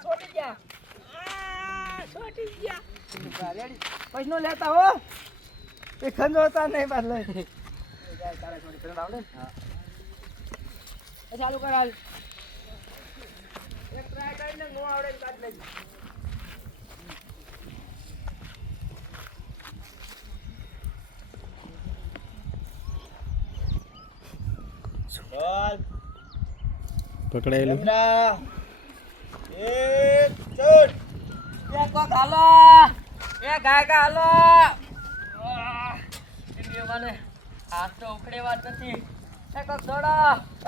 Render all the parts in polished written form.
છોટી ગયા છોટી ગયા રેડી પૈસનો લેતા હો એ ખંજોતા નહીં બાદ લઈ તારે છોડી ફ્રેન્ડ આવડે હા ચાલુ કર હાલ એક ટ્રાય કરીને નો આવડે કાઢ લેજો બોલ પકડાયેલું એક શૂટ એ કોક હાલો એ ગાયકા હાલો મને હાથ તો ઉખડેવા જ નથી એ કોક દોડો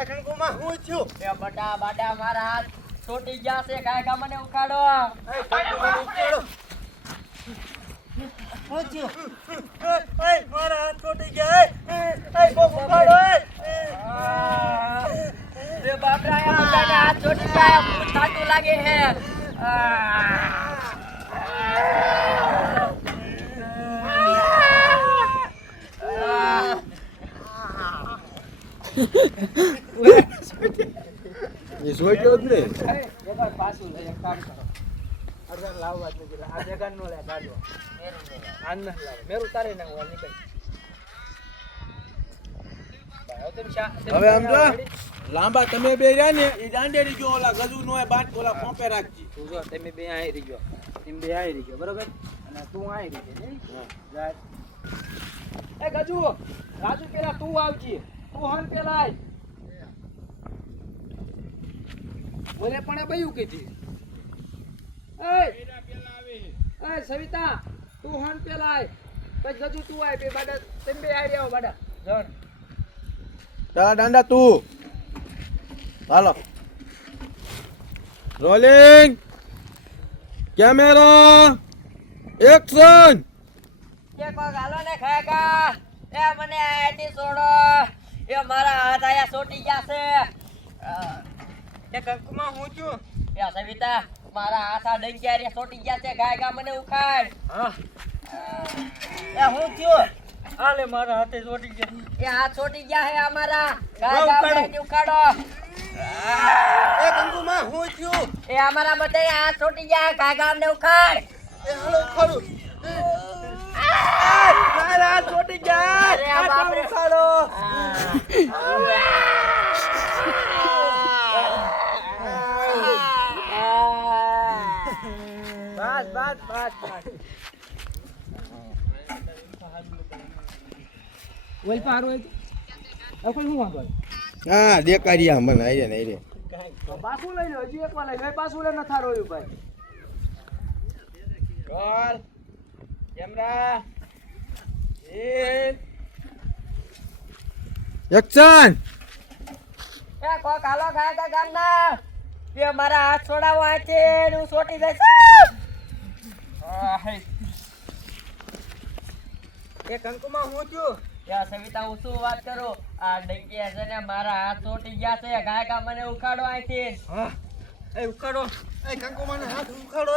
કંકુમાં હું છું એ બટા બાડા મારા હાથ છોટી ગયા છે ગાયકા મને ઉખાડો કંકુમાં ઉકેડો હું છું મારા હાથ છોટી ગયા કોક ઉપાડો રે બાપરા આ બધાને હાથ છોટી ગયા ભૂત થાતું લાગે હે એ સોટ્યો જ ને જગન પાછું લઈ એક કામ કરો અડધા લાવવા જ નથી આ જગન નો લે ગાડો આન ન લાવે મેરું તારે ના હું નીકળ હવે આમ જો લાંબા તમે બે રહ્યા ને એ દાંડેરી જો ઓલા ગજુ નો બાટ ઓલા પોંપે રાખજી તું જો તમે બે આઈ રહી ગયો તમે બે આઈ રહી ગયો બરોબર અને તું આઈ રહી છે નહીં જા એ ગજુ રાજુ પેલા તું આવજી તું હન પેલા આય બોલે પણ બયું કીધી એ સવિતા તું હન પેલા આય પછી ગજુ તું આય બે બાડા તમે બે આઈ રહ્યો બાડા જણ તારા દાંડા તું હાલો રોલિંગ કેમેરા એક્શન કે કોક હાલો ને ખાયકા એ મને આઈટી છોડો એ મારા હાથ આયા છોટી ગયા છે એ કંકુમાં હું છું એ સવિતા મારા હાથ આ ડંક્યા રે છોટી ગયા છે ગાયકા મને ઉખાડ હા એ હું થયો હાલે મારા હાથે છોટી ગયા એ હાથ છોટી ગયા હે અમારા ગાયકા મને ઉખાડો એ કંકુમાં હું છું એ અમારા બધાય હાથ છોટી ગયા ગાયકા મને ઉખાડ એ હાલો ખરું મારા હાથ છોટી ગયા અરે આ બાપ રે. ઉખાડો બસ બસ બસ ઓલ પારો એ કોઈ હું વાંધો હા દેખાડ્યા મને આઈ ને આઈ પાછું લઈ લો હજી એકવાર લઈ લે પાછું લઈ નથા રોયું ભાઈ રોલ કેમેરા એક્શન એ કોક હાલો ગાયકા ગામના તે મારા હાથ છોડાવો આ છે ને હું છોટી જઈશ એ કંકુમાં હું છું યા સવિતા હું શું વાત કરું આ ડંકી છે ને મારા હાથ છોટી ગયા છે ગાયકા મને ઉખાડો અહીંથી હા એ ઉખાડો એ કંકુમાં હાથ ઉખાડો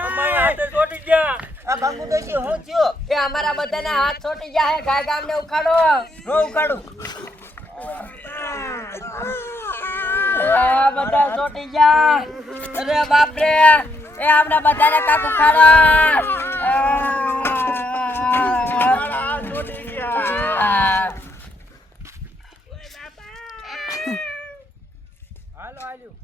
અમારા હાથે છોટી ગયા આ કંકુ તો છે હું છું એ અમારા બધાના હાથ છોટી ગયા છે ગાયકા અમને ઉખાડો નો ઉખાડું આ બધા છોટી ગયા અરે બાપ રે એ આપણા બધાને કાક ઉખાડો છોટી ગયા હાલો હાલ્યું